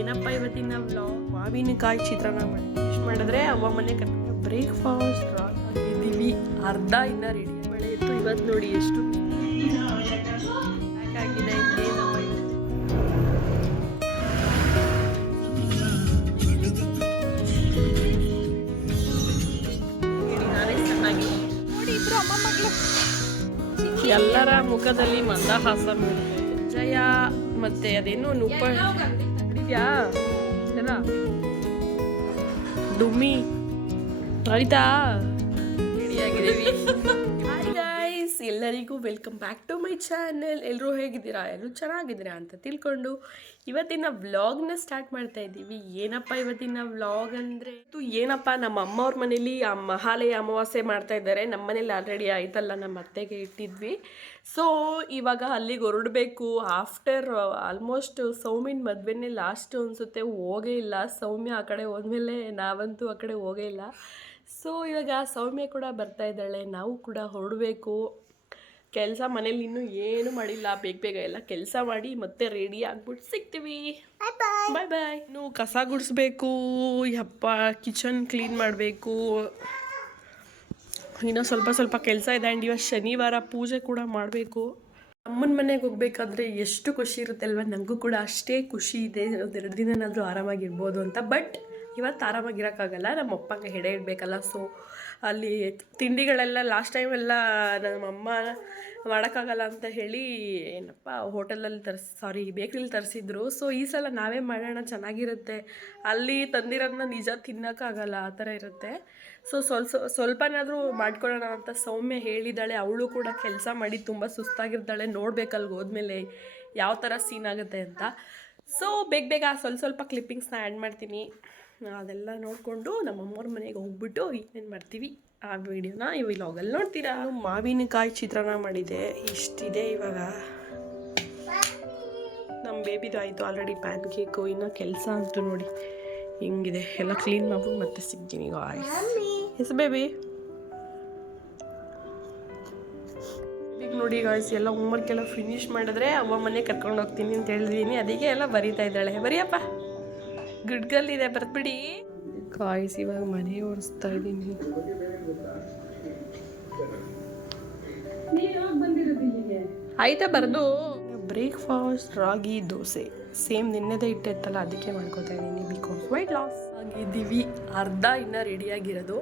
ಏನಪ್ಪ ಇವತ್ತಿನ ವ್ಲಾಗ್ ಮಾವಿನಕಾಯಿ ಚಿತ್ರಾನ್ನ ಮಾಡಿ ಇಷ್ಟು ಮಾಡಿದ್ರೆ ಅವ್ವ ಮನೆ ಕರ್ಕೊಂಡು ಬ್ರೇಕ್ಫಾಸ್ಟ್ ಇದ್ದೀವಿ. ಅರ್ಧ ಇನ್ನ ರೆಡಿ ಮಳೆ ಇತ್ತು. ಇವತ್ತು ನೋಡಿ ಎಷ್ಟು ಆಗಿದೆ ನಾನೇ ಚೆನ್ನಾಗಿ ನೋಡಿ ಇಬ್ರು ಅಮ್ಮ ಮಗಳು ಎಲ್ಲರ ಮುಖದಲ್ಲಿ ಮಂದಹಾಸ ಜಯ ಮತ್ತೆ ಅದೇನು ನುಪ್ಪ ಹಿಡಿದ್ಯಾ ಎಲ್ಲ ಡುಮ್ಮಿ ಆಯ್ತಾ ರೆಡಿಯಾಗಿದ್ದೀವಿ. ಹಾಯ್ ಗೈಸ್, ಎಲ್ಲರಿಗೂ welcome back to my channel. ಎಲ್ಲರೂ ಹೇಗಿದ್ದೀರಾ? ಎಲ್ಲರೂ ಚೆನ್ನಾಗಿದ್ದೀರಾ ಅಂತ ತಿಳ್ಕೊಂಡು ಇವತ್ತಿನ ವ್ಲಾಗ್ನ ಸ್ಟಾರ್ಟ್ ಮಾಡ್ತಾ ಇದ್ದೀವಿ. ಏನಪ್ಪ ಇವತ್ತಿನ ವ್ಲಾಗ್ ಅಂದರೆ ಏನಪ್ಪ, ನಮ್ಮ ಅಮ್ಮವ್ರ ಮನೇಲಿ ಮಹಾಲಯ ಅಮಾವಾಸ್ಯೆ ಮಾಡ್ತಾ ಇದ್ದಾರೆ. ನಮ್ಮ ಮನೇಲಿ ಆಲ್ರೆಡಿ ಆಯ್ತಲ್ಲ, ನಮ್ಮ ಅತ್ತೆಗೆ ಇಟ್ಟಿದ್ವಿ. ಸೊ ಇವಾಗ ಅಲ್ಲಿಗೆ ಹೊರಡಬೇಕು. ಆಫ್ಟರ್ ಆಲ್ಮೋಸ್ಟ್ ಸೌಮ್ಯನ ಮದುವೆನೇ ಲಾಸ್ಟ್ ಅನಿಸುತ್ತೆ, ಹೋಗೇ ಇಲ್ಲ. ಸೌಮ್ಯ ಆ ಕಡೆ ಹೋದ್ಮೇಲೆ ನಾವಂತೂ ಆ ಕಡೆ ಹೋಗೇ ಇಲ್ಲ. ಸೊ ಇವಾಗ ಸೌಮ್ಯ ಕೂಡ ಬರ್ತಾ ಇದ್ದಾಳೆ, ನಾವು ಕೂಡ ಹೊರಡಬೇಕು. ಕೆಲಸ ಮನೇಲಿ ಇನ್ನೂ ಏನು ಮಾಡಿಲ್ಲ, ಬೇಗ ಎಲ್ಲ ಕೆಲಸ ಮಾಡಿ ಮತ್ತೆ ರೆಡಿ ಆಗ್ಬಿಟ್ಟು ಸಿಗ್ತೀವಿ. ಬಾಯ್ ಬಾಯ್. ಇನ್ನು ಕಸ ಗುಡಿಸ್ಬೇಕು, ಯಪ್ಪ ಕಿಚನ್ ಕ್ಲೀನ್ ಮಾಡಬೇಕು, ಇನ್ನೂ ಸ್ವಲ್ಪ ಕೆಲಸ ಇದೆ. ಆ್ಯಂಡ್ ಇವತ್ತು ಶನಿವಾರ ಪೂಜೆ ಕೂಡ ಮಾಡಬೇಕು. ಅಮ್ಮನ ಮನೆಗೆ ಹೋಗ್ಬೇಕಾದ್ರೆ ಎಷ್ಟು ಖುಷಿ ಇರುತ್ತೆ ಅಲ್ವ, ನನಗೂ ಕೂಡ ಅಷ್ಟೇ ಖುಷಿ ಇದೆ. ಒಂದೆರಡು ದಿನನಾದರೂ ಆರಾಮಾಗಿರ್ಬೋದು ಅಂತ. ಬಟ್ ಇವತ್ತು ಆರಾಮಾಗಿರೋಕ್ಕಾಗಲ್ಲ, ನಮ್ಮ ಅಪ್ಪಂಗೆ ಹೆಡೆ ಇಡಬೇಕಲ್ಲ. ಸೊ ಅಲ್ಲಿ ತಿಂಡಿಗಳೆಲ್ಲ ಲಾಸ್ಟ್ ಟೈಮೆಲ್ಲ ನಮ್ಮಮ್ಮ ಮಾಡೋಕ್ಕಾಗಲ್ಲ ಅಂತ ಹೇಳಿ ಏನಪ್ಪ ಹೋಟೆಲಲ್ಲಿ ಬೇಕ್ರಿಲಿ ತರಿಸಿದ್ರು. ಸೊ ಈ ಸಲ ನಾವೇ ಮಾಡೋಣ, ಚೆನ್ನಾಗಿರುತ್ತೆ. ಅಲ್ಲಿ ತಂದಿರೋದನ್ನ ನಿಜ ತಿನ್ನೋಕ್ಕಾಗಲ್ಲ, ಆ ಥರ ಇರುತ್ತೆ. ಸೊ ಸ್ವಲ್ಪನಾದರೂ ಮಾಡ್ಕೊಳ್ಳೋಣ ಅಂತ ಸೌಮ್ಯ ಹೇಳಿದ್ದಾಳೆ. ಅವಳು ಕೂಡ ಕೆಲಸ ಮಾಡಿ ತುಂಬ ಸುಸ್ತಾಗಿರ್ತಾಳೆ. ನೋಡ್ಬೇಕಲ್ಗೆ ಹೋದ್ಮೇಲೆ ಯಾವ ಥರ ಸೀನ್ ಆಗುತ್ತೆ ಅಂತ. ಸೊ ಬೇಗ ಸ್ವಲ್ಪ ಕ್ಲಿಪ್ಪಿಂಗ್ಸ್ನ ಆ್ಯಡ್ ಮಾಡ್ತೀನಿ. ಅದೆಲ್ಲ ನೋಡಿಕೊಂಡು ನಮ್ಮಮ್ಮವ್ರ ಮನೆಗೆ ಹೋಗ್ಬಿಟ್ಟು ಏನೇನು ಮಾಡ್ತೀವಿ ಆ ವಿಡಿಯೋನ ಈ ವ್ಲಾಗಲ್ಲಿ ನೋಡ್ತೀರಾ. ನಾನು ಮಾವಿನಕಾಯಿ ಚಿತ್ರಾನ್ನ ಮಾಡಿದೆ, ಇಷ್ಟಿದೆ. ಇವಾಗ ನಮ್ಮ ಬೇಬಿದು ಆಯಿತು ಆಲ್ರೆಡಿ ಪ್ಯಾನ್ ಕೇಕು. ಇನ್ನು ಕೆಲಸ ಅಂತೂ ನೋಡಿ ಹಿಂಗಿದೆ, ಎಲ್ಲ ಕ್ಲೀನ್ ಮಾಡ್ಬಿಟ್ಟು ಮತ್ತೆ ಸಿಗ್ತೀನಿ. ಎಸ್ ಬೇಬಿ ಈಗ ನೋಡಿ ಗಾಯ್ಸ್, ಎಲ್ಲ ಹೋಮ್ವರ್ಕ್ ಎಲ್ಲ ಫಿನಿಶ್ ಮಾಡಿದ್ರೆ ಅವ್ವ ಮನೆ ಕರ್ಕೊಂಡು ಹೋಗ್ತೀನಿ ಅಂತ ಹೇಳಿದೀನಿ. ಅದಕ್ಕೆ ಎಲ್ಲ ಬರೀತಾ ಇದ್ದಾಳೆ. ಬರೀಯಪ್ಪ, ಗುಡ್ಗಲ್ಲಿದೆ, ಬರ್ಬಿಡಿ. ಗಾಯ್ಸ್ ಇವಾಗ ಮನೆ ಒರೆಸ್ತಾ ಇದ್ದೀನಿ. ಆಯ್ತಾ ಬರ್ದು. ಬ್ರೇಕ್ಫಾಸ್ಟ್ ರಾಗಿ ದೋಸೆ, ಸೇಮ್ ನಿನ್ನೆದೇ ಇಟ್ಟಿತ್ತಲ್ಲ, ಅದಕ್ಕೆ ಮಾಡ್ಕೋತಾ ಇದ್ದೀನಿ. ಬಿಕಾಸ್ ವೈಟ್ ಲಾಸ್ ಆಗಿದ್ದೀವಿ. ಅರ್ಧ ಇನ್ನೂ ರೆಡಿಯಾಗಿರೋದು.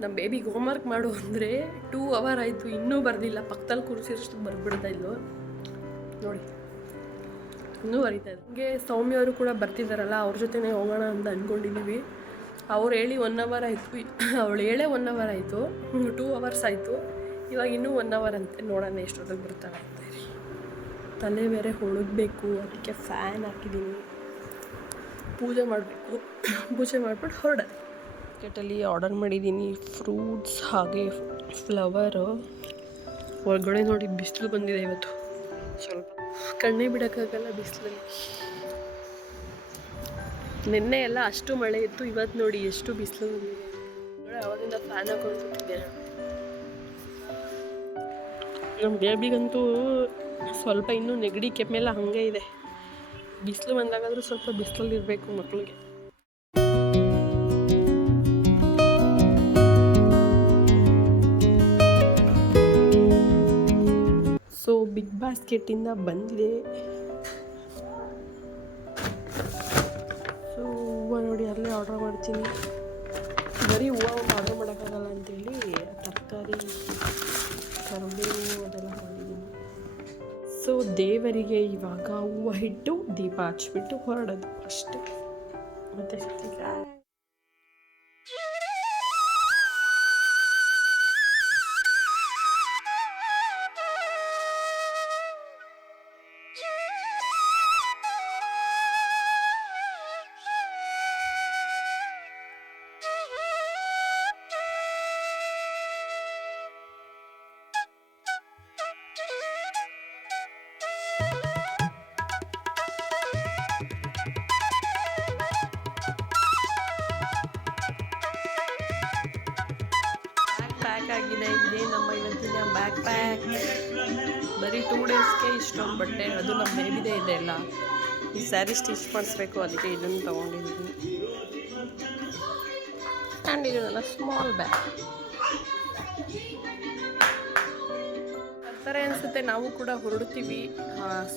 ನಮ್ಮ ಬೇಬಿಗೆ ಹೋಮ್ವರ್ಕ್ ಮಾಡು ಅಂದರೆ 2 hour ಆಯಿತು, ಇನ್ನೂ ಬರೆದಿಲ್ಲ. ಪಕ್ಕದಲ್ಲಿ ಕೂರಿಸಿರಷ್ಟು ಬರ್ಬಿಡ್ತಾ ಇಲ್ವೋ ನೋಡಿ, ಇನ್ನೂ ಬರೀತಾ ಇದೆ. ಹಂಗೆ ಸೌಮ್ಯವರು ಕೂಡ ಬರ್ತಿದ್ದಾರಲ್ಲ, ಅವ್ರ ಜೊತೆನೇ ಹೋಗೋಣ ಅಂತ ಅಂದ್ಕೊಂಡಿದ್ದೀವಿ. ಅವ್ರು ಹೇಳಿ 1 hour ಆಯಿತು, ಅವಳು ಹೇಳೇ 1 hour ಆಯಿತು, 2 hours ಆಯಿತು. ಇವಾಗ ಇನ್ನೂ 1 hour ಅಂತೆ. ನೋಡೋಣ ಎಷ್ಟೊತ್ತಿಗೆ ಬರ್ತಾಳೆ ಅಂತ. ತಲೆ ಬೇರೆ ಹೊಳಗಬೇಕು, ಅದಕ್ಕೆ ಫ್ಯಾನ್ ಹಾಕಿದ್ದೀನಿ. ಪೂಜೆ ಮಾಡಬೇಕು, ಪೂಜೆ ಮಾಡಿಬಿಟ್ಟು ಹೊರಡೋದು. ಮಾರ್ಕೆಟಲ್ಲಿ ಆರ್ಡರ್ ಮಾಡಿದ್ದೀನಿ ಫ್ರೂಟ್ಸ್ ಹಾಗೆ ಫ್ಲವರು. ಹೊರಗಡೆ ನೋಡಿ ಬಿಸಿಲು ಬಂದಿದೆ ಇವತ್ತು, ಸ್ವಲ್ಪ ಕಣ್ಣೇ ಬಿಡೋಕ್ಕಾಗಲ್ಲ ಬಿಸಿಲಲ್ಲಿ. ನಿನ್ನೆ ಎಲ್ಲ ಅಷ್ಟು ಮಳೆ ಇತ್ತು, ಇವತ್ತು ನೋಡಿ ಎಷ್ಟು ಬಿಸಿಲು ಬಂದಿದೆ. ಅವಾಗಿಂದ ಫ್ಯಾನ್ ಹಾಕೊಂಡು ಕೂತಿದ್ದೆ. ನಮ್ಮ ಬೇಬಿಗಂತೂ ಸ್ವಲ್ಪ ಇನ್ನೂ ನೆಗಡಿ ಕೆಮ್ಮೆಲ್ಲ ಹಾಗೆ ಇದೆ. ಬಿಸಿಲು ಬಂದಾಗಾದರೂ ಸ್ವಲ್ಪ ಬಿಸಿಲಲ್ಲಿ ಇರಬೇಕು ಮಕ್ಕಳಿಗೆ. ಸೊ ಬಿಗ್ ಬಾಸ್ಕೆಟಿಂದ ಬಂದಿದೆ. ಸೊ ಹೂವು ನೋಡಿ ಅಲ್ಲೇ ಆರ್ಡ್ರ್ ಮಾಡ್ತೀನಿ. ಬರೀ ಹೂವು ಆರ್ಡ್ರ್ ಮಾಡೋಕ್ಕಾಗಲ್ಲ ಅಂತೇಳಿ ತರಕಾರಿ, ಕರಿಬೇವು ಅದೆಲ್ಲ ಮಾಡಿದ್ದೀನಿ. ಸೊ ದೇವರಿಗೆ ಇವಾಗ ಹೂವು ಇಟ್ಟು ದೀಪ ಹಚ್ಬಿಟ್ಟು ಹೊರಡೋದು ಅಷ್ಟೇ. ಮತ್ತೆ ಪ್ಯಾಕ್ ಆಗಿದೆ. ಇದೇ ನಮ್ಮ ಇವತ್ತಿನ ಬ್ಯಾಕ್ ಪ್ಯಾಕ್. ಬರೀ 2 daysಗೆ ಇಷ್ಟೊಂದು ಬಟ್ಟೆ, ಅದು ನಮ್ಮ ಬೇಬಿದೇ ಇದೆ ಎಲ್ಲ. ಈ ಸ್ಯಾರಿ ಸ್ಟಿಚ್ ಮಾಡಿಸ್ಬೇಕು, ಅದಕ್ಕೆ ಇದನ್ನು ತೊಗೊಂಡಿದ್ದೀನಿ. ಆ್ಯಂಡ್ ಇದು ನನ್ನ ಸ್ಮಾಲ್ ಬ್ಯಾಗ್. ಬರ್ತಾರೆ ಅನಿಸುತ್ತೆ, ನಾವು ಕೂಡ ಹೊರಡ್ತೀವಿ.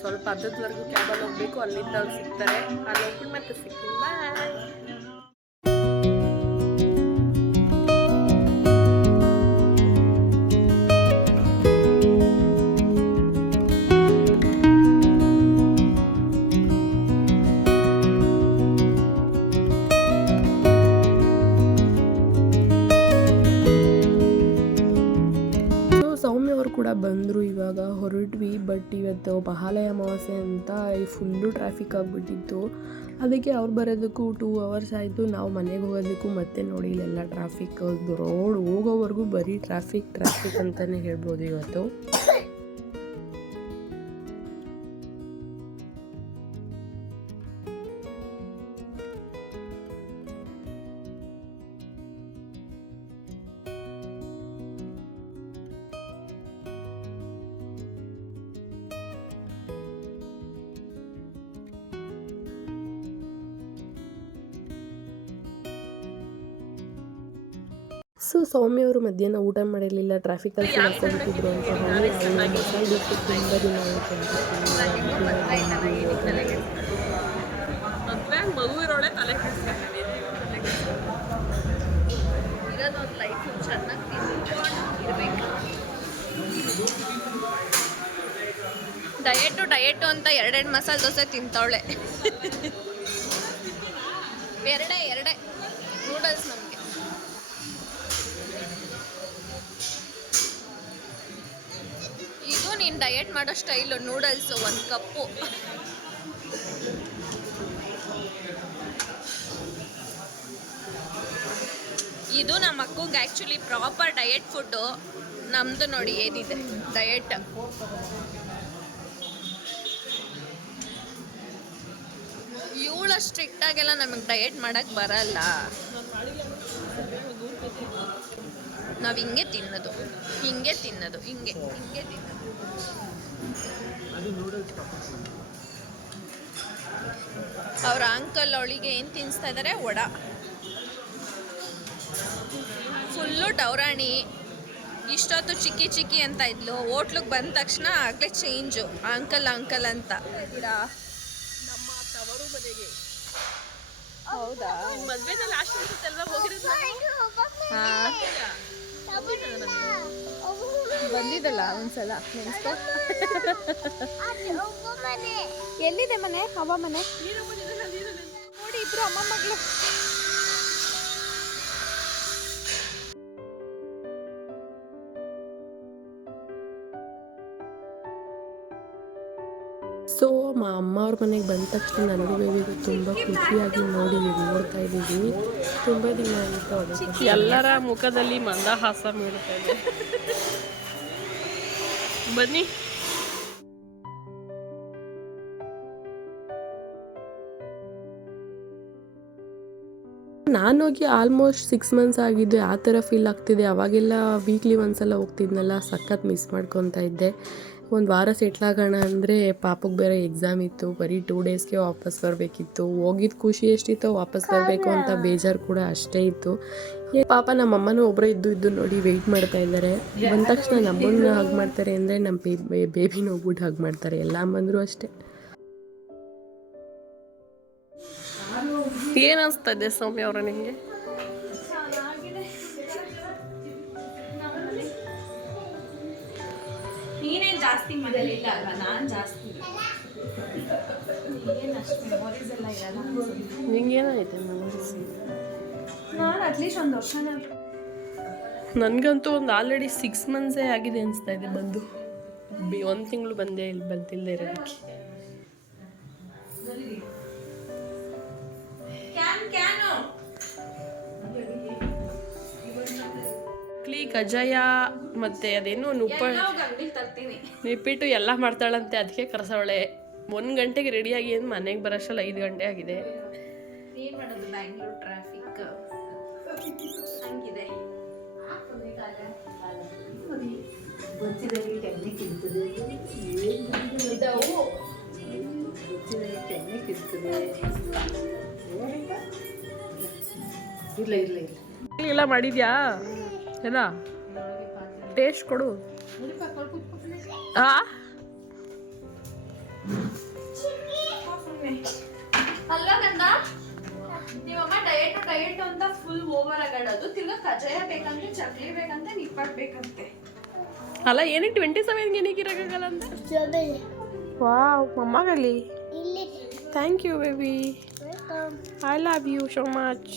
ಸ್ವಲ್ಪ ಅರ್ಧದವರೆಗೂ ಕ್ಯಾಬಲ್ಲಿ ಹೋಗಬೇಕು, ಅಲ್ಲಿಂದ ಅವ್ರು ಸಿಗ್ತಾರೆ. ಅಲ್ಲಿ ಹೋಗ್ಬಿಟ್ಟು ಮತ್ತೆ ಸಿಗ್ತೀನಿ. ಬಾಯ್. ಸೌಮ್ಯವರು ಕೂಡ ಬಂದರು. ಇವಾಗ ಹೊರಟ್ವಿ. ಬಟ್ ಇವತ್ತು ಮಹಾಲಯ ಅಮಾವಾಸ್ಯೆ ಅಂತ ಈ ಫುಲ್ಲು ಟ್ರಾಫಿಕ್ ಆಗಿಬಿಟ್ಟಿತ್ತು. ಅದಕ್ಕೆ ಅವ್ರು ಬರೋದಕ್ಕೂ 2 hours ಆಯಿತು. ನಾವು ಮನೆಗೆ ಹೋಗೋದಕ್ಕೂ ಮತ್ತೆ ನೋಡಿ ಇಲ್ಲೆಲ್ಲ ಟ್ರಾಫಿಕ್. ರೋಡ್ ಹೋಗೋವರೆಗೂ ಬರೀ ಟ್ರಾಫಿಕ್ ಅಂತಲೇ ಹೇಳ್ಬೋದು ಇವತ್ತು. ಸೊ ಸೌಮ್ಯವರು ಮಧ್ಯಾಹ್ನ ಊಟ ಮಾಡಿರಲಿಲ್ಲ, ಟ್ರಾಫಿಕಲ್ಲಿ ಸಿಕ್ಕಾಕೊಂಡಿದ್ರು ಅಂತ ಹೇಳಿ ಮಸಾಲೆ ದೋಸೆ ತುಂಬ ದಿನ ಡಯೆಟು ಅಂತ 2 ಮಸಾಲೆ ದೋಸೆ ತಿಂತಾವಳೆ. ಎರಡೇ ನೂಡಲ್ಸ್ ನಮಗೆ. ಇದು ನೀನು ಡಯೆಟ್ ಮಾಡೋ ಸ್ಟೈಲು, ನೂಡಲ್ಸ್ 1 ಕಪ್ಪು. ಇದು ನಮ್ಮ ಅಕ್ಕಂಗೆ ಆ್ಯಕ್ಚುಲಿ ಪ್ರಾಪರ್ ಡಯೆಟ್ ಫುಡ್ಡು. ನಮ್ಮದು ನೋಡಿ ಏನಿದೆ ಡಯೆಟ್. ಇವಳು ಸ್ಟ್ರಿಕ್ಟಾಗೆಲ್ಲ ನಮಗೆ ಡಯೆಟ್ ಮಾಡೋಕ್ಕೆ ಬರಲ್ಲ. ನಾವು ಹಿಂಗೆ ತಿನ್ನೋದು. ಅವ್ರ ಅಂಕಲ್ ಅವಳಿಗೆ ಏನು ತಿನ್ನಿಸ್ತಾ ಇದ್ದಾರೆ? ವಡ. ಫುಲ್ಲು ಡೌರಾಣಿ. ಇಷ್ಟೊತ್ತು ಚಿಕ್ಕಿ ಅಂತ ಇದ್ಲು. ಹೋಟ್ಲಿಗೆ ಬಂದ ತಕ್ಷಣ ಆಗಲೇ ಚೇಂಜು. ಅಂಕಲ್ ಅಂತ. ನಮ್ಮ ತವರು ಮನೆಗೆ. ಹೌದಾ? ಮದುವೆನ ಲಾಸ್ಟ್ ಅಲ್ವಾ ಹೋಗಿರೋದು? ಬಂದಿದ್ದಲ್ಲ ಒಂದ್ಸಲ ನೆನ್ಸ್ಕೊ. ಎಲ್ಲಿದೆ ಮನೆ? ಅವ್ವ ಮನೆ ನೋಡಿ, ಇಬ್ರು ಅಮ್ಮ ಮಗಳು. ಸೊ ಅಮ್ಮ ಅವ್ರ ಮನೆಗೆ ಬಂದ ತಕ್ಷಣ ನನಗೂ ಬೇಬಿಗೂ ತುಂಬ ಖುಷಿಯಾಗಿ ನೋಡ್ತಾ ಇದ್ದೀವಿ. ತುಂಬ ದಿನ ಆಗಿತ್ತು. ಅದಕ್ಕೆ ಎಲ್ಲರ ಮುಖದಲ್ಲಿ ಮಂದಹಾಸ ಮೂಡ್ತಾ ಇದೆ. ಬನ್ನಿ. ನಾನೋಗಿ ಆಲ್ಮೋಸ್ಟ್ 6 months ಆಗಿದ್ದು. ಆ ಥರ ಫೀಲ್ ಆಗ್ತಿದೆ. ಅವಾಗೆಲ್ಲ ವೀಕ್ಲಿ ಒಂದ್ಸಲ ಹೋಗ್ತಿದ್ನಲ್ಲ, ಸಖತ್ ಮಿಸ್ ಮಾಡ್ಕೊತಾ ಇದ್ದೆ. ಒಂದು ವಾರ ಸೆಟ್ಲ್ ಆಗೋಣ ಅಂದರೆ ಪಾಪಕ್ಕೆ ಬೇರೆ ಎಕ್ಸಾಮ್ ಇತ್ತು. ಬರೀ 2 daysಗೆ ವಾಪಸ್ ಬರಬೇಕಿತ್ತು. ಹೋಗಿದ್ದು ಖುಷಿ ಎಷ್ಟಿತ್ತು, ವಾಪಸ್ ಬರಬೇಕು ಅಂತ ಬೇಜಾರು ಕೂಡ ಅಷ್ಟೇ ಇತ್ತು. ಪಾಪ ನಮ್ಮಮ್ಮನೂ ಒಬ್ಬರೇ ಇದ್ದು ನೋಡಿ ವೆಯ್ಟ್ ಮಾಡ್ತಾ ಇದ್ದಾರೆ. ಬಂದ ತಕ್ಷಣ ನಮ್ಮನ್ನ ಹಗ್ ಮಾಡ್ತಾರೆ ಅಂದರೆ ನಮ್ಮ ಬೇಬಿನ ಹೋಗ್ಬಿಟ್ಟು ಹಗ್ ಮಾಡ್ತಾರೆ. ಎಲ್ಲ ಅಮ್ಮಂದ್ರು ಅಷ್ಟೇ. ಏನು ಅನಿಸ್ತಾ ಇದೆ ಸೌಮ್ಯ ಅವರ ನಿಮಗೆ? ನೀನೇ ಜಾಸ್ತಿ ಮನೇಲಿಲ್ಲ ಅಲ್ವಾ? ನಾನು ಜಾಸ್ತಿ. ಏನಷ್ಟು ಮೆಮೊರೀಸ್ ಎಲ್ಲ ಇರಲ್ಲ. ನಿಂಗೇನಾಯ್ತು ಮೆಮೊರೀಸ್? ನಾನು ಅಟ್ಲೀಸ್ಟ್ 1 ವರ್ಷನೇ. ನನಗಂತೂ ಆಲ್ರೆಡಿ 6 months ಆಗಿದೆ ಅನಿಸ್ತಾ ಇದೆ ಬಂದು. 1 ತಿಂಗಳು ಬಂದಿಲ್ಲದೆ ಇರೋದಕ್ಕೆ. ಕಜ್ಜಾಯ ಮತ್ತು ಅದೇನು ನಿಪ್ಪಿಟ್ಟು ಎಲ್ಲ ಮಾಡ್ತಾಳಂತೆ. ಅದಕ್ಕೆ ಕರೆಸವಳೆ. 1 ಗಂಟೆಗೆ ರೆಡಿಯಾಗಿ ಏನು ಮನೆಗೆ ಬರೋಷ್ಟಲ್ಲ 5 ಗಂಟೆ ಆಗಿದೆ. ಏನು ಮಾಡೋದು, ಬ್ಯಾಂಗ್ಳೂರ್ ಟ್ರಾಫಿಕ್ ಹಂಗಿದೆ. ಎಲ್ಲ ಮಾಡಿದ್ಯಾ ಎಲ್ಲ ಟೇಸ್ಟ್ ಕೊಡು. ಅಲ್ಲ ಗಂಧ, ನಿಮ್ಮಮ್ಮ ಡಯಟ್ ಅಂತ ಫುಲ್ ಓವರ್ ಆಗಾಡೋದು. ತಿರ್ಗಾ ಕಜಾಯ ಬೇಕಂತೆ, ಚಕ್ಲಿ ಬೇಕಂತೆ, ನಿಪ್ಪಟ್ಟು ಬೇಕಂತೆ. ಅಲ್ಲ ಏನಕ್ಕೆ 27ಗೆ ಏನಕ್ಕೆ ಇರೋಕ್ಕಾಗಲ್ಲ ಅಂತ? ವಾವ್ ಮಮ್ಮಗಲ್ಲಿ. Thank you baby, I love you so much.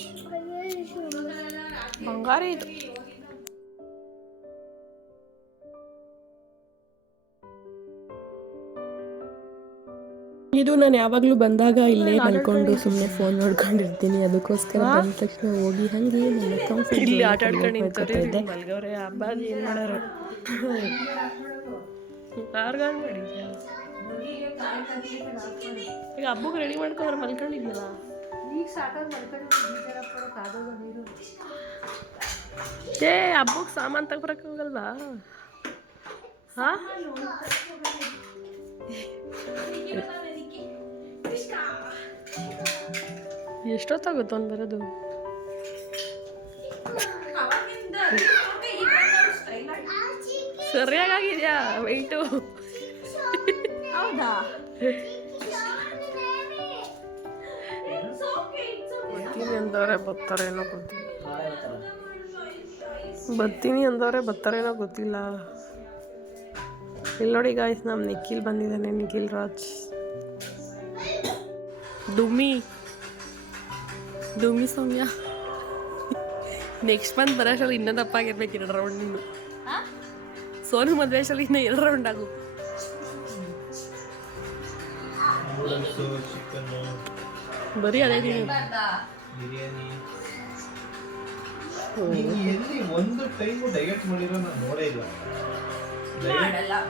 ಬಂಗಾರ ಇದು. ಇದು ನಾನು ಯಾವಾಗಲೂ ಬಂದಾಗ ಇಲ್ಲೇ ಮಲ್ಕೊಂಡು ಸುಮ್ಮನೆ ಫೋನ್ ನೋಡ್ಕೊಂಡಿರ್ತೀನಿ. ಅದಕ್ಕೋಸ್ಕರ ಬಂದ ತಕ್ಷಣ ಹೋಗಿ ಹಂಗೆ ಇಲ್ಲಿ ಆಟ ಆಡ್ಕೊಂಡು ನಿಂತಿದ್ದೆ. ಮಲ್ಗವ್ರೆ ಹಬ್ಬ ಏನು ಮಾಡೋರು ಯಾರ್ಗಾರು ಮಾಡಿದ್ಯಾ? ಈಗ ಹಬ್ಬಕ್ಕೆ ರೆಡಿ ಮಾಡ್ಕೊಂಡ್ರೆ ಮಲ್ಕೊಂಡಿದ್ಯಲ್ಲ. ಏ ಹಬ್ಬಕ್ಕೆ ಸಾಮಾನು ತಗೊಬರಕ್ಕೆ ಹೋಗಲ್ವಾ? ಹಾಂ ಎಷ್ಟೊತ್ತಾಗುತ್ತೆ ಅವ್ನು ಬರೋದು? ಸರಿಯಾಗಿದ್ಯಾ ವೆಯ್ಟು? ಹೌದಾ? ಬರ್ತೀನಿ ಅಂದವ್ರೆ ಬರ್ತಾರೇನೋ ಗೊತ್ತಿಲ್ಲ. ಬರ್ತೀನಿ ಅಂದವ್ರೆ ಬರ್ತಾರೇನೋ ಗೊತ್ತಿಲ್ಲ. ಇಲ್ಲಿ ನೋಡಿ ಗಾಯ್ಸ್, ನಮ್ಮ ನಿಖಿಲ್ ಬಂದಿದ್ದಾನೆ, ನಿಖಿಲ್ ರಾಜ್. ಡುಮ್ಮಿ ಸೌಮ್ಯ ನೆಕ್ಸ್ಟ್ ಮಂತ್ ಬರೋಷ್ಟಲ್ಲಿ ಇನ್ನೂ ದಪ್ಪ ಆಗಿರ್ಬೇಕು. 2 ರೌಂಡ್ ಇನ್ನು. ಸೋನು ಮದುವೆ ಅಷ್ಟಲ್ಲಿ ಇನ್ನೂ 2 ರೌಂಡ್ ಆಗು. ಬರೀ ಅದೇ ಒಂದು ಟೈಮ್ ಡಯಟ್ ಮಾಡಿರೋ ನಾನು ನೋಡೇ ಇಲ್ಲ.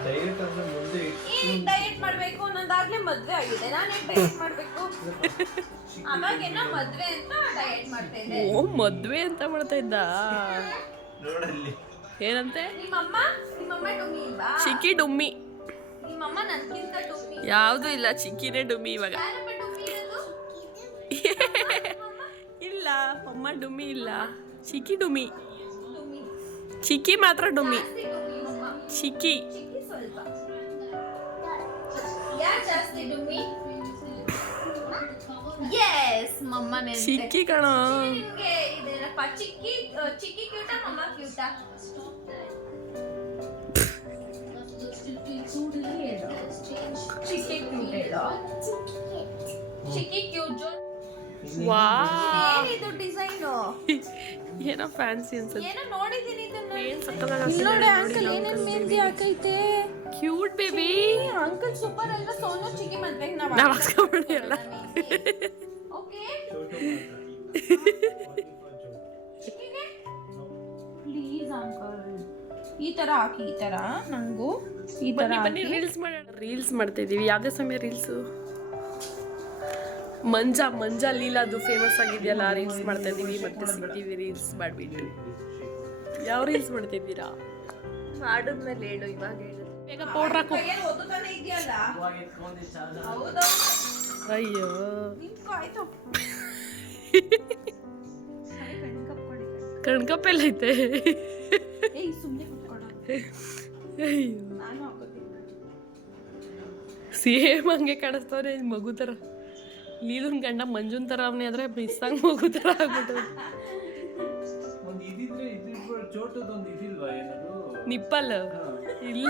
ಡಯಟ್ ಅಂದ್ರೆ ಮುಂದೆ ಡಯಟ್ ಮಾಡ್ಬೇಕು ಅನ್ನೋದಾಗ್ಲೇ ಮದ್ವೆ ಆಗಿದೆ. ನಾನು ಡಯಟ್ ಮಾಡ್ಬೇಕು? ಅವಾಗೇನೋ ಮದ್ವೆ ಅಂತ ಡಯಟ್ ಮಾಡ್ತಾ ಇದ್ದೆ. ಓ ಮದ್ವೆ ಅಂತ ಮಾಡ್ತಾ ಇದ್ದ. ನೋಡಲ್ಲಿ ಏನಂತೆ? ನಿಮ್ಮಮ್ಮ ಡುಮ್ಮಿ ಇಲ್ವಾ? ಚಿಕ್ಕಿ ಡುಮ್ಮಿ. ನಿಮ್ಮಮ್ಮ ನನ್ಗಿಂತ ಡುಮ್ಮಿ ಯಾವುದು ಇಲ್ಲ, ಚಿಕ್ಕಿನೇ ಡುಮ್ಮಿ ಇವಾಗ. ಯಾರಪ್ಪ ಡುಮ್ಮಿ ಇರೋದು? ಇಲ್ಲ ಅಮ್ಮ ಡುಮ್ಮಿ ಇಲ್ಲ, ಚಿಕ್ಕಿ ಡುಮ್ಮಿ. ಡುಮ್ಮಿ ಚಿಕ್ಕಿ ಮಾತ್ರ ಡುಮ್ಮಿ. ಡುಮ್ಮಿ ಮಮ್ಮ. ಚಿಕ್ಕಿ ಸ್ವಲ್ಪ. ಯಾರು ಜಾಸ್ತಿ ಡುಮ್ಮಿ? ಎಸ್ ಮಮ್ಮನೇ. ಚಿಕ್ಕಿ ಕಣೋ. ನಿಮಗೆ ಇದೇನಪ್ಪ, ಚಿಕ್ಕಿ ಕ್ಯೂಟಾ ಮಮ್ಮ ಕ್ಯೂಟಾ? ಚಿಕ್ಕಿ ಕ್ಯೂಟ್ ಹೇಳೋ. ಚಿಕ್ಕಿ ಕ್ಯೂಟ್ ಜೋ. ವಾವ್ ಇದು ಡಿಸೈನು ಏನೋ ಫ್ಯಾನ್ಸಿ ಅನ್ಸುತ್ತೆ. ಏನೋ ನೋಡಿದೀನಿ ಇದನ್ನ. ಏನ್ ಸಕ್ಕತ್ತಾಗಿ ಇಲ್ಲಿ ನೋಡಿ ಅಂಕಲ್ ಏನೇನ್ ಮೆಹಂದಿ ಹಾಕೈತೆ. Cute baby. ಅಂಕಲ್ ಸೂಪರ್ ಅಲ್ವಾ? ಸೋನು ಚಿಕ್ಕಿ ಮದ್ವೆಗೆ ನಾವ್ ಹಾಸ್ಕೊಂಡ್ಬಿಡಿ ಎಲ್ಲ. ಓಕೆ ಚಿಕ್ಕಿಗೆ ಪ್ಲೀಸ್ ಅಂಕಲ್ ಈ ತರ ಹಾಕಿ, ಈ ತರ ನಂಗೂ ಈ ತರ ಬನ್ನಿ ರೀಲ್ಸ್ ಮಾಡೋಣ. ರೀಲ್ಸ್ ಮಾಡ್ತಾ ಇದೀವಿ. ಯಾವ್ದೇ ಸಮಯ ರೀಲ್ಸು? ಮಂಜಾ ಲೀಲಾದು ಫೇಮಸ್ ಆಗಿದೆಯಲ್ಲ, ರೀಲ್ಸ್ ಮಾಡ್ತಾ ಇದೀವಿ. ಮತ್ತೆ ಸಿಗ್ತೀವಿ ರೀಲ್ಸ್ ಮಾಡ್ಬಿಟ್ಟು. ಯಾವ ರೀಲ್ಸ್ ಮಾಡ್ತಾ ಇದ್ದೀರಾ? ಮಾಡಿದ್ಮೇಲೆ ಹೇಳು, ಇವಾಗ ಹೇಳು. ಬೇಗ ಪೌಡ್ರ್ ಹಾಕು. ಓದುತ್ತಾನೆ ಇದೆಯಲ್ಲ. ಹೌದೌದು. ಅಯ್ಯೋ ನಿಂತ್ಕೋ ಆಯ್ತು. ಕಣ್ಕಪ್ಪೆಲ್ಲ ಐತೆ. ಏಯ್ ಸುಮ್ಮನೆ ಕುತ್ಕೊಳ. ಅಯ್ಯೋ ನಾನು ಹಾಕೋತೀನಿ. ಸೇಮ್ ಹಂಗೆ ಕಾಣಿಸ್ತವ್ರೆ ಮಗು ಥರ. ಲೀಲುನ್ ಗಂಡ ಮಂಜುನ್ ಥರ ಅವನೇ ಆದರೆ ಮಿಸ್ಸಂಗ್ ಮಗು ಥರ ಆಗ್ಬಿಟ್ಟು. ಒಂದು ಇದಿದ್ರೆ ಚೋಟದೊಂದು ಇದಿಲ್ವಾ ಏನದು? ನಿಪ್ಪಲ್ ಇಲ್ಲ.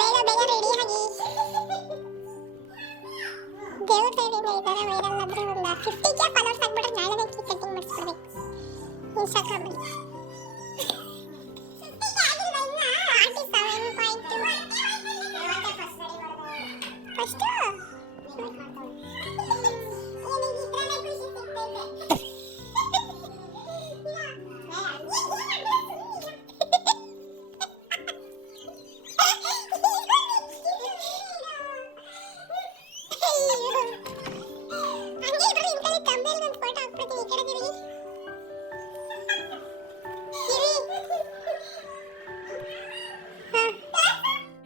ಬೇಗ ಬೇಗ ರೆಡಿ ಆಗಿ ದೇವ್ರ ದಯದಿಂದ ಈ ಥರ ವೈರಲ್ ಆದ್ರೆ ಒಂದು 50K ಫಾಲೋವರ್ಸ್ ಆಗ್ಬಿಟ್ರೆ ನಾಳೆ ಕೇಕ್ ಕಟಿಂಗ್ ಮಾಡಿಸ್ಬಿಡ್ಬೇಕು ಇನ್ಸ್ಟಾಗ್ರಾಮಲ್ಲಿ. 50K ಆಗಿಲ್ವಾ ಇನ್ನ? 47.2 ಫಸ್ಟು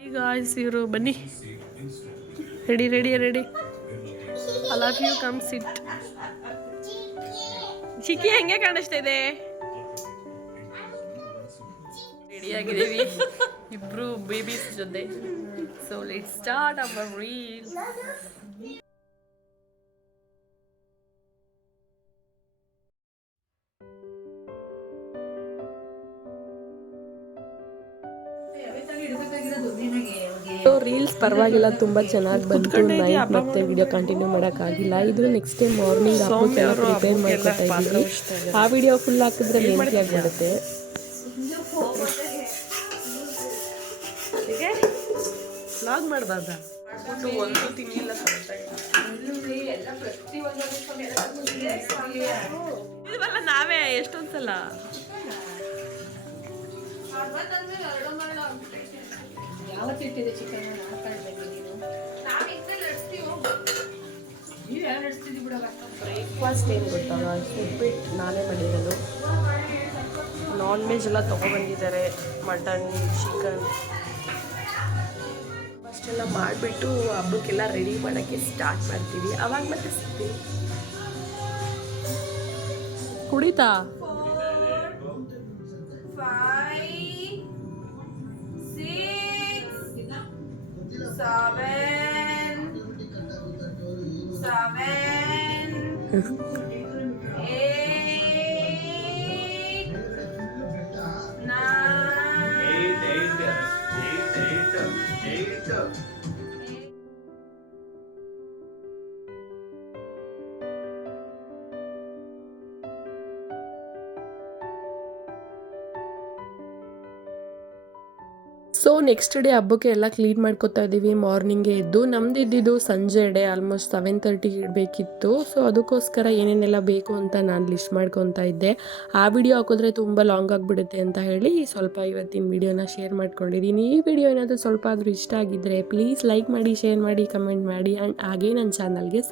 ಈಗ ಇವರು ಬನ್ನಿ, ready ready ready. All of you come sit. ಚಿಕ್ಕಿ ಹೆಂಗೆ ಕಾಣಿಸ್ತಾ ಇದೆ? ರೆಡಿ ಆಗಿದ್ದೀವಿ ಇಬ್ರು ಬೇಬೀಸ್ ಜೊತೆ. So let's start our reel. Reels ಪರವಾಗಿಲ್ಲ, ತುಂಬ ಚೆನ್ನಾಗಿ ಬಂತು. ನೈಟ್ ಮತ್ತೆ ವಿಡಿಯೋ ಕಂಟಿನ್ಯೂ ಮಾಡೋಕ್ಕಾಗಿಲ್ಲ. ಇದು ನೆಕ್ಸ್ಟ್ ಡೇ ಮಾರ್ನಿಂಗ್ ಹಬ್ಬಕ್ಕೆಲ್ಲ ಪ್ರಿಪೇರ್ ಮಾಡ್ಕೊತಾ ಇದ್ದೀವಿ. ಆ ವಿಡಿಯೋ ಫುಲ್ ಹಾಕಿದ್ರೆ ಲೆಂತಿ ಆಗಿಬಿಡುತ್ತೆ. ವ್ಲಾಗ್ ಮಾಡಬಾರ್ದ? ಒಂದು ತಿಂಗಳಿಲ್ಲ ಇದೆಲ್ಲ ನಾವೇ ಎಷ್ಟೊಂದ್ಸಲ ಯಾವತ್ತಿಟ್ಟಿದೆ ಚಿಕನ್ ನೀವು ಯಾರು ನಡೆಸ್ತಿದ್ದೀವಿ ಬಿಡೋಣ. ಬ್ರೇಕ್ಫಾಸ್ಟ್ ಏನು ಗೊತ್ತಲ್ಲ, ಉಪ್ಪಿಟ್ಟು ನಾನೇ ಮಾಡಿರೋದು. ನಾನ್ ವೆಜ್ ಎಲ್ಲ ತೊಗೊಬಂದಿದ್ದಾರೆ, ಮಟನ್, ಚಿಕನ್ ಅಷ್ಟೆಲ್ಲ ಮಾಡಿಬಿಟ್ಟು ಹಬ್ಬಕ್ಕೆಲ್ಲ ರೆಡಿ ಮಾಡೋಕ್ಕೆ ಸ್ಟಾರ್ಟ್ ಮಾಡ್ತೀವಿ. ಅವಾಗ ಮತ್ತೆ ಸಿಗ್ತೀವಿ. ಕುಡಿತಾ 8. ಸೊ ನೆಕ್ಸ್ಟ್ ಡೇ ಹಬ್ಬಕ್ಕೆ ಎಲ್ಲ ಕ್ಲೀನ್ ಮಾಡ್ಕೊತಾ ಇದ್ದೀವಿ. ಮಾರ್ನಿಂಗೇ ಎದ್ದು ನಮ್ದು ಇದ್ದಿದ್ದು ಸಂಜೆ ಡೇ ಆಲ್ಮೋಸ್ಟ್ 7:30 ಇಡಬೇಕಿತ್ತು. ಸೊ ಅದಕ್ಕೋಸ್ಕರ ಏನೇನೆಲ್ಲ ಬೇಕು ಅಂತ ನಾನು ಲಿಸ್ಟ್ ಮಾಡ್ಕೊತಾ ಇದ್ದೆ. ಆ ವಿಡಿಯೋ ಹಾಕಿದ್ರೆ ತುಂಬ ಲಾಂಗ್ ಆಗಿಬಿಡುತ್ತೆ ಅಂತ ಹೇಳಿ ಸ್ವಲ್ಪ ಇವತ್ತಿನ ವಿಡಿಯೋನ ಶೇರ್ ಮಾಡ್ಕೊಂಡಿದ್ದೀನಿ. ಈ ವಿಡಿಯೋ ಏನಾದರೂ ಸ್ವಲ್ಪ ಆದರೂ ಇಷ್ಟ ಆಗಿದ್ದರೆ ಪ್ಲೀಸ್ ಲೈಕ್ ಮಾಡಿ, ಶೇರ್ ಮಾಡಿ, ಕಮೆಂಟ್ ಮಾಡಿ ಆ್ಯಂಡ್ ಹಾಗೇ ನನ್ನ ಚಾನಲ್ಗೆ